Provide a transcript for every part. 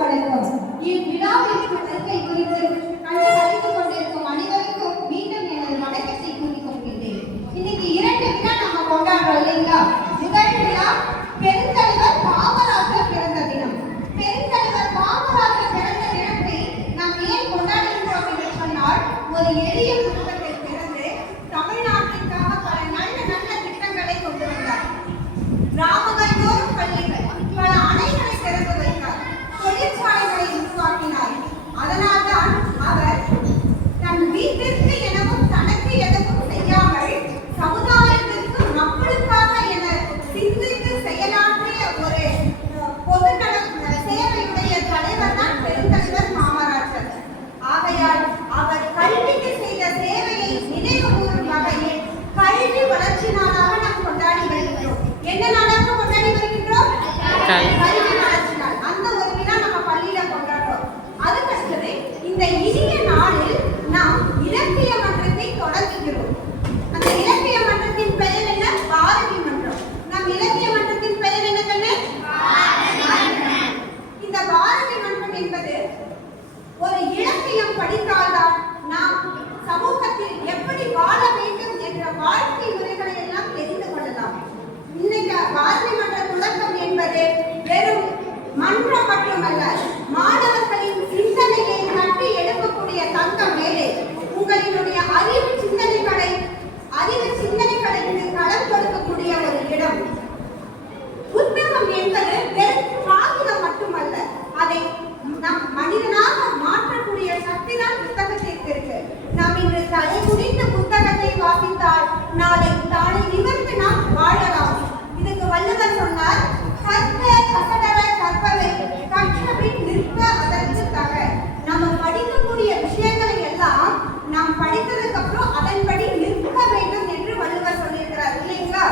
வணக்கம். இவ்விழாவிற்கு வருகை குறித்து கண்டு கழித்துக் கொண்டிருக்கும் அனைவருக்கும் மீண்டும் எனது வணக்கத்தை கூறிக் கொள்கின்றேன். இன்னைக்கு 2 விழா நம்ம கொண்டாடுறோம் இல்லைங்களா? முதல் விழா பெருந்தலைவர் காமராஜர் பிறந்த தினம். பெருந்தலைவர் காமராஜர் பிறந்த தினத்தை நாம் ஏன் கொண்டாடுகிறோம் என்று சொன்னால், ஒரு எளிய குடும்பத்தில் பிறந்து தமிழ்நாட்டிற்காக பல நல்ல நல்ல திட்டங்களை கொண்டு வந்தார். கிராமங்கள் தோறும் பள்ளிகள், பல அணைகளை திறந்து வைத்தார், தொழிற்சாலைகளை உருவாக்கினார். அதனால்தான் அவர் தன் வீட்டிற்கு எனவும் தனக்கு எதுவும் செய்யாமல் சமுதாயத்திற்கு மக்களுக்காக என சிந்தித்து செயலாற்றிய ஒரு பொதுநல சேவையுடைய தலைவர் தான் பெருந்தலைவர் காமராஜர். ஆகையால் அவர் கல்விக்கு செய்த சேவையை நினைவு கூறும் வகையில் கல்வி வளர்ச்சி நாளாக நாம் கொண்டாடி வருகிறோம். என்ன நாளாக கொண்டாடி வருகின்றோம்? கல்வி வளர்ச்சி நாள். அந்த ஒரு விழா நம்ம பள்ளியில கொண்டாடுறோம். அதுக்கடுத்தது இந்த இனிய நாளில் நாம் இலக்கிய மன்றத்தை தொடங்குகிறோம். அந்த இலக்கிய மன்றத்தின் பெயர் என்ன? பாரதி மன்றம். நம் இலக்கிய மன்றத்தின் பெயர் என்ன? இந்த பாரதி மன்றம் என்பது ஒரு இலக்கியம் படித்தால்தான் நாம் சமூகத்தில் எப்படி வாழ வேண்டும் என்ற வாழ்க்கை முறைகளை எல்லாம் தெரிந்து கொள்ளலாம். இன்னைக்கு பாரதி மன்ற தொடக்கம் என்பது வெறும் மன்றம் மட்டுமல்ல, மாணவர்களின் சிந்தனையை தட்டி எடுக்கக்கூடிய தங்க மேலே உங்களினுடைய அறிவு சிந்தனைகளுக்கு களம் கொடுக்கக்கூடிய ஒரு இடம். புத்தகம் என்பது வெறும் காகிதம் மட்டுமல்ல, அதை நம் மனிதனாக மாற்றக்கூடிய சக்தி தான் புத்தகத்திற்கு இருக்கு. நாம் இன்று தலை குனிந்த புத்தகத்தை வாசித்தால் நாளை தாளை நிமிர்ந்து நாம் வாழலாம். இதுக்கு வள்ளுவர் சொன்னார், கற்க கசடர கற்பவை கற்றபின் நிற்க அதற்கு தக. நம்ம படிக்கக்கூடிய விஷயங்களை எல்லாம் நாம் படித்ததுக்கு அப்புறம் அதன்படி நிற்க வேண்டும் என்று வள்ளுவர் சொல்லியிருக்கிறார் இல்லைங்களா?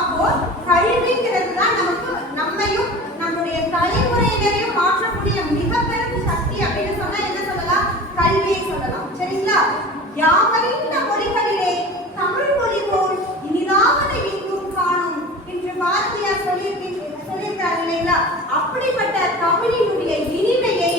அப்போ கல்விங்கிறது தான் நமக்கு நம்மையும் நம்முடைய தலைமுறையினரையும் மாற்றக்கூடிய மிக பெரும் சக்தி அப்படின்னு சொன்னா என்ன சொல்லலாம்? கல்வியை சொல்லலாம். சரிங்களா? யாவறிந்த மொழிகளிலே தமிழ் மொழி போல் இனிதாவது எங்கும் காணும் என்று பாரதியார் சொல்லியிருக்கார் இல்லைங்களா? அப்படிப்பட்ட தமிழினுடைய இனிமையை,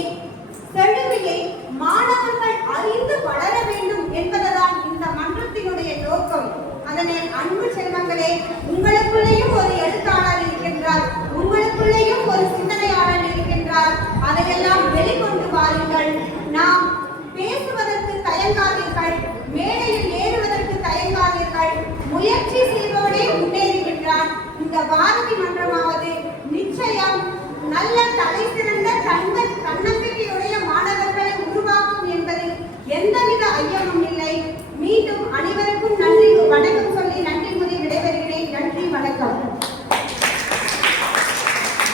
செழுமையை மாணவர்கள் அறிந்து வளர வேண்டும் என்பதுதான் இந்த மன்றத்தினுடைய நோக்கம். அதனை அன்பு செல்வங்களே, உங்களுக்குள்ளேயும் ஒரு எழுத்தாளர் இருக்கின்றார், உங்களுக்குள்ளேயும் ஒரு சிந்தனையாளர் இருக்கின்றார். அதையெல்லாம் வெளிக்கொண்டு வாருங்கள். நாம் பேசுவதற்கு தயங்காதீர்கள். மேடை